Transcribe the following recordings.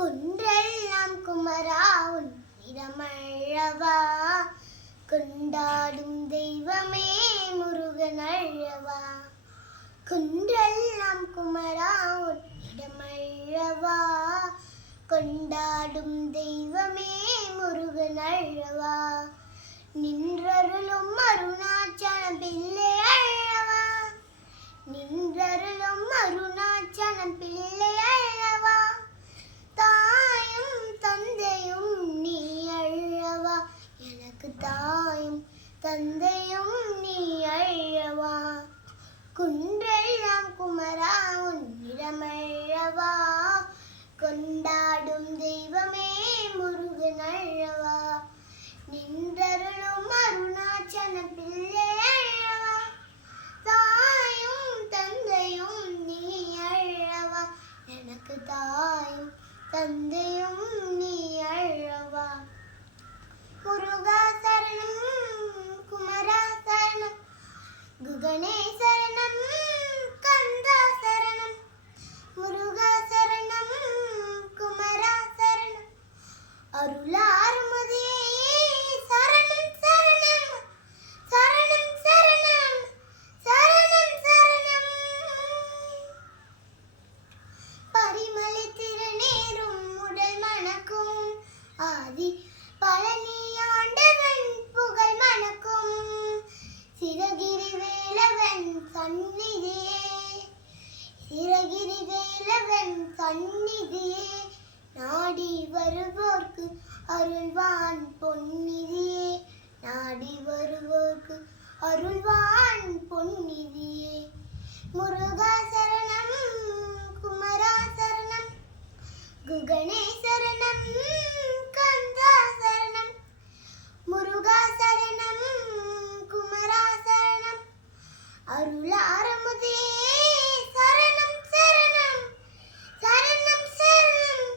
குன்றெல்லாம் குமரா உன் இடமழவா, கொண்டாடும் தெய்வமே முருகன் அழவா. குன்றெல்லாம் குமரா உன் இடமழவா, கொண்டாடும் தெய்வமே முருகன் அழவா. நின்றருளும் அருணாச்சலம் பிள்ளை அழவா, நின்றருளும் அருணாச்சலம் பிள்ளை அழவா. தாயும் தந்தையும் நீ அழவா, எனக்கு தாயும் தந்தையும் நீ அழவா. குன்றெல்லாம் குமரா உன்னிடம் அழவா, கொண்டாடும் தெய்வமே முருகன் அழவா. நின்றருளும் அருணாச்சலம் பிள்ளை அழவா, தாயும் தந்தையும் நீ அழவா, எனக்கு தாயும் தந்தையும் நீ அழவா. முருகா சரணம், குமரா சரணம், குகனே சரணம், கந்தா சரணம். முருகா சரணம், குமரா சரணம், அருளாறுமுதே சரணம் சரணம், சரணம் சரணம், சரணம் சரணம். பரிமள திருநீரும் உடல் மணக்கும், ஆதி பழனி ஆண்டவன் புகழ் மணக்கும். சிரகிரி வேலவன் சந்நிதியே, சிரகிரி வேலவன் சந்நிதியே, நாடி வருவோர்க்கு அருள்வான் பொன்னிதியே, நாடி வருவோர்க்கு அருள்வான் பொன்னிதியே. முருகா சரணம், குமரா சரணம், குகனே சரணம், கந்தா சரணம். முருகா சரணம், குமரா சரணம், அருளாறுமுதே சரணம் சரணம், சரணம் சரணம்,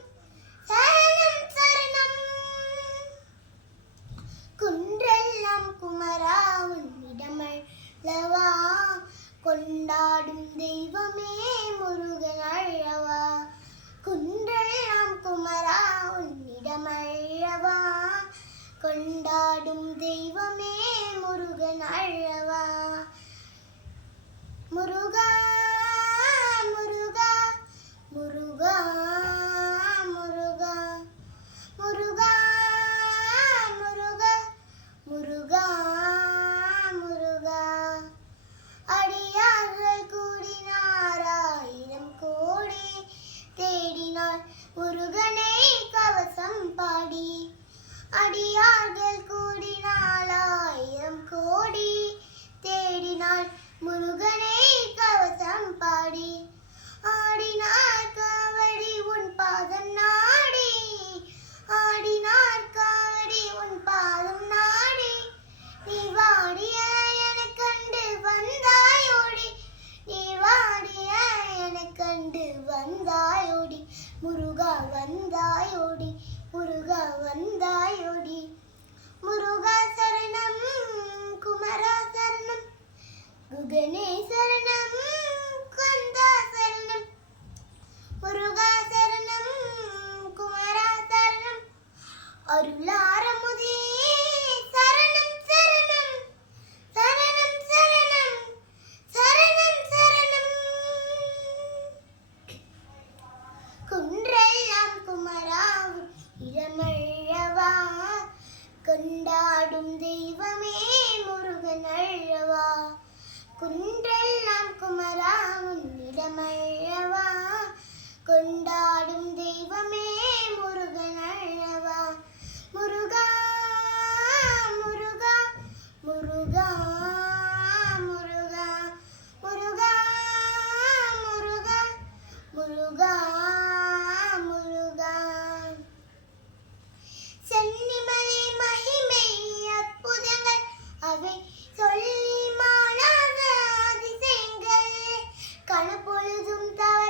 சரணம் சரணம். குன்றெல்லாம் குமரா உன்னிடம் அழவா, கொண்டாடும் தெய்வமே முருகன் அழவா. குன்றெல்லாம் குமரா உன்னிடம் அழவா, கொண்டாடும் தெய்வமே முருகன் அழவா. முருகா முருகா முருகா முருகா, முருகா முருகா முருகா முருகா. அடியார்கள் கூடினார் ஆயிரம் கோடி, தேடினார் முருகனை கவசம் பாடி. அடியார்கள் கூடினால் ஆயிரம் கோடி, தேடினாள் முருகனை கவசம் பாடி. ஆடினார் காவடி உன் பாதம் நாடி, ஆடினார் காவடி உன் பாதம் நாடி. நீ வாடிய எனக் கண்டு வந்தாயோடி, நீ வாடிய எனக் கண்டு வந்தாயோடி. முருகா வந்தாயோடி, முருகா வந்தாயோடி. முருகா சரணம், குமரா சரணம், குகனே சரணம், கந்தா சரணம். முருகா சரணம், குமரா சரணம், அருளாறுமுதே சரணம் சரணம், சரணம் சரணம், சரணம் சரணம். குன்றெல்லாம் குமரா இடமழவா, கொண்டாடும் தெய்வமே முருகன் அழவா. குன்றெல்லாம் குமரா உன்னிடம் அழவா, கொண்டாடும் தெய்வமே முருகன் அழவா. முருகா முருகா முருகா முருகா, முருகா முருகா முருகா முருகா. சென்னிமலை மகிமை அற்புதங்கள் அவை சொல்லி மாணாத அதிசயங்கள், கணப்பொழுதும் தவ